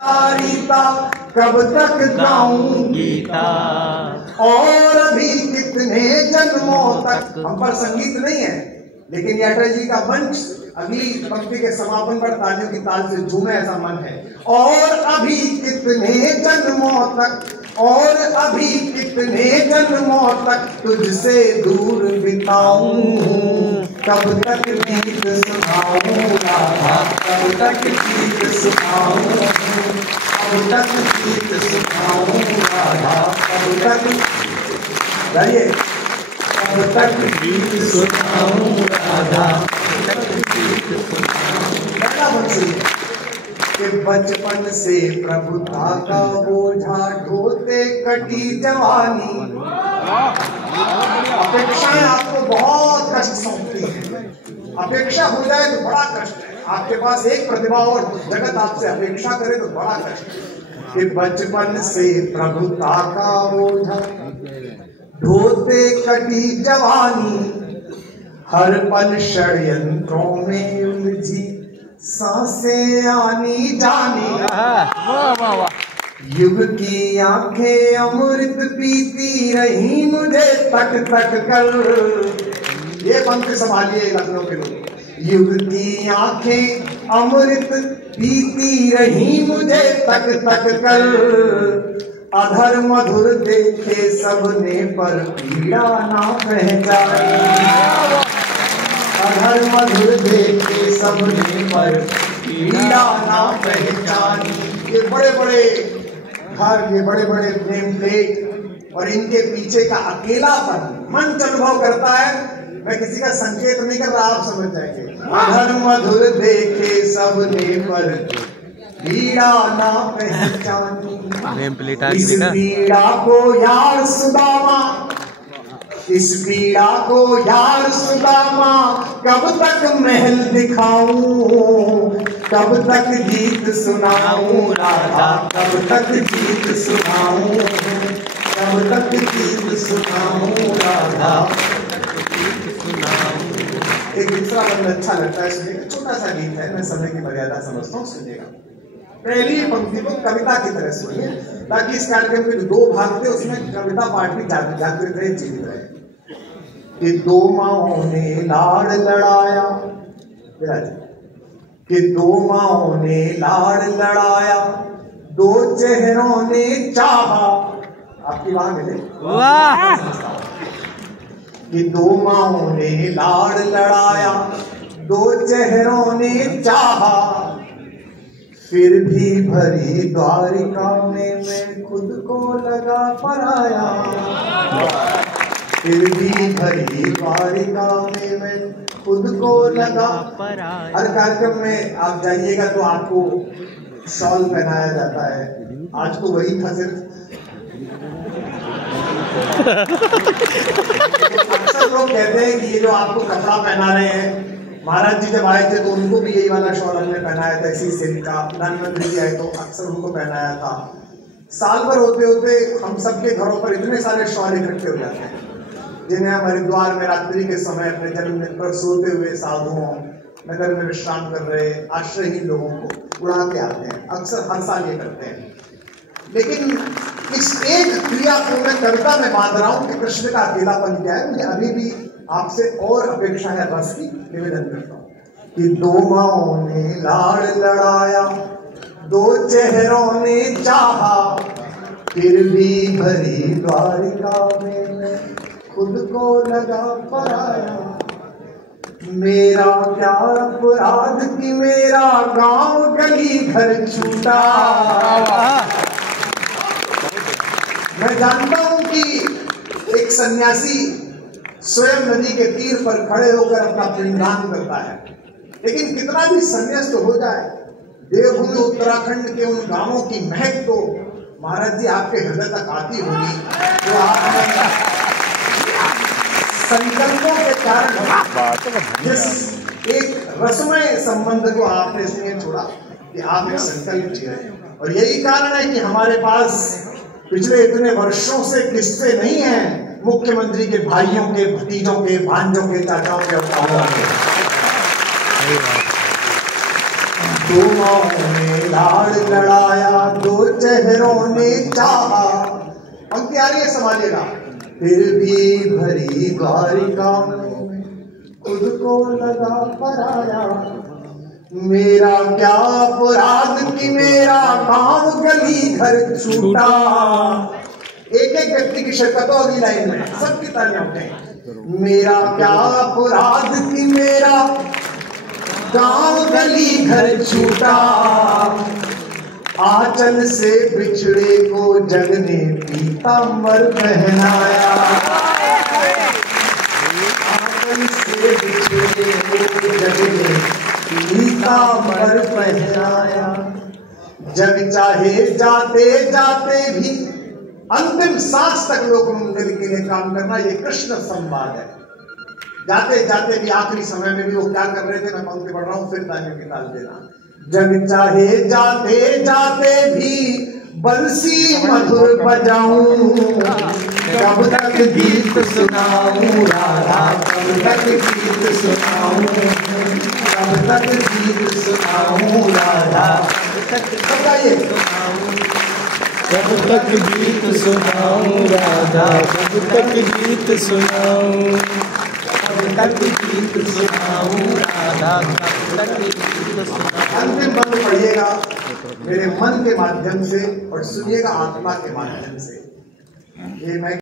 तारीता कब तक गाऊं गीता, और अभी कितने जन्मों तक। हम पर संगीत नहीं है, लेकिन ये अटल जी का मंच अगली पंक्ति के समापन पर तालियों की ताल से झूमे ऐसा मन है। और अभी कितने जन्मों तक, और अभी कितने जन्मों तक तुझसे दूर बिताऊं, कब तक गीत सुनाऊं राधा, कब तक गीत सुनाऊं, कब तक गीत सुनाऊं राधा, कब तक गाइए, कब तक गीत सुनाऊं राधा, पहला बंसी कि बचपन से प्रभुता का बोझा ढोते कटी जवानी। अपेक्षाएं आपको बहुत कष्ट सौंपती हैं। अपेक्षा हो जाए तो बड़ा कष्ट है। आपके पास एक प्रतिभा और जगत आपसे अपेक्षा करे तो बड़ा कष्ट है। कि बचपन से प्रभुता का बोझा ढोते कटी जवानी, हर पल षड्यंत्रों में उलझी सांसें आनी जानी। युग की आंखें अमृत पीती रही मुझे तक तक कर। ये पंक्ति संभालिए लखनऊ के लोग। युग की आंखें अमृत पीती रही मुझे तक तक कर, अधर मधुर देखे सबने पर पीड़ा ना पहचानी, अधर मधुर देखे सबने पर पीड़ा ना पहचानी। ये बड़े बड़े घर, ये बड़े बड़े नेम प्लेट और इनके पीछे का अकेलापन मंच अनुभव करता है। मैं किसी का संकेत नहीं कर रहा, आप समझ जाएंगे। अधर मधुर देखे सबने पर पीड़ा ना पहचानी, इस पीड़ा को यार सुदामा, इस पीड़ा को यार सुदामा कब तक महल दिखाऊं, कब तक गीत सुनाऊं राधा, कब तक गीत सुनाऊं, कब तक गीत सुनाऊं राधा। एक दूसरा बंदा अच्छा लगता है सुनिएगा, छोटा सा गीत है, मैं समय की मर्यादा समझता हूँ, सुनिएगा। पहली पंक्ति को कविता की तरह सुनिए, ताकि इस कार्यक्रम के जो दो भाग थे उसमें कविता पाठ भी जागृत रहे, जीवित रहे। कि दो माओं ने लाड़ लड़ाया, कि दो माओं ने लाड़ लड़ाया, दो चेहरों ने चाहा। आपकी वहां मिले कि दो माओं ने लाड़ लड़ाया, दो चेहरों ने चाहा, फिर भी भरी द्वारिका में मैं खुद को लगा पराया, फिर भी भरी द्वारिका में मैं खुद को लगा पराया। हर कार्यक्रम में आप जाइएगा तो आपको शॉल पहनाया जाता है, आज तो वही था सिर्फ। अक्सर लोग कहते हैं कि ये जो आपको कपड़ा पहना रहे हैं, महाराज जी जब आए थे तो उनको भी यही वाला शॉल हमने पहनाया था, इसी सिल्क का। प्रधानमंत्री जी आए तो अक्सर उनको पहनाया था। साल भर होते होते हम सबके घरों पर इतने सारे शॉल इकट्ठे हो जाते हैं, जिन्हें हम हरिद्वार में रात्रि के समय अपने जन्मदिन पर सोते हुए साधुओं, नगर में विश्राम कर रहे आश्रयहीन लोगों को उड़ा के आते हैं। अक्सर हर साल ये करते हैं। लेकिन इस एक क्रिया को मैं कविता में बांध रहा हूं कि कृष्ण का अकेलापन क्या है। मुझे अभी भी आपसे और अपेक्षा है, बस की निवेदन करता हूं कि दो माओं ने लाड़ लड़ाया, दो चेहरों ने चाहा, फिर भी भरी द्वारिका में मैं खुद को लगा पराया। मेरा क्या अपराध कि मेरा गांव गली घर छूटा। मैं जानता हूं कि एक सन्यासी स्वयं नदी के तीर पर खड़े होकर अपना पिंडदान करता है, लेकिन कितना भी संन्यास्त हो जाए, देवभूमि उत्तराखंड के उन गांवों की महक तो महाराज जी आपके हृदय तक आती होगी, जो आपने संकल्पों के कारण जिस एक रसमय संबंध को आपने इसलिए छोड़ा कि आप एक संकल्प जी रहे हैं। और यही कारण है कि हमारे पास पिछले इतने वर्षों से किस्से नहीं हैं मुख्यमंत्री के भाइयों के, भतीजों के, भांजों के, चाचाओं के, अवतारों के। दो माओं ने लाड़ लड़ाया, लहरों ने चाहा, पंक्ति आ रही है संभालिएगा, फिर भी भरी द्वारिका में खुद को लगा पराया, मेरा क्या अपराध कि मेरा गांव गली घर छूटा। एक एक व्यक्ति की शिरकत हो अगली लाइन में, सबकी तालियां उठें। मेरा क्या अपराध कि मेरा गांव गली घर छूटा, आंचल से बिछड़े को जग ने पीतांबर पहनाया, आंचल से बिछड़े को जग ने पीतांबर पहनाया। जग चाहे जाते जाते भी अंतिम सांस तक लोक मंगल के लिए काम करना, ये कृष्ण संवाद है। जाते जाते भी आखिरी समय में भी वो क्या कर रहे थे, मैं पंक्ति पढ़ रहा हूं, फिर तालियों की ताल देना। जग चाहे जाते जाते भी बंसी मधुर बजाऊं, कब तक गीत सुनाऊं राधा, कब तक गीत सुनाऊं, कब तक गीत सुनाऊं राधा, बताइए कब तक गीत सुनाऊं राधा, कब तक गीत सुनाऊं, कब तक गीत सुनाऊं राधा, कब तक गीत सुनाऊं। अंतिम पद पढ़िएगा मेरे मन के माध्यम से और सुनिएगा आत्मा के माध्यम से। ये मैं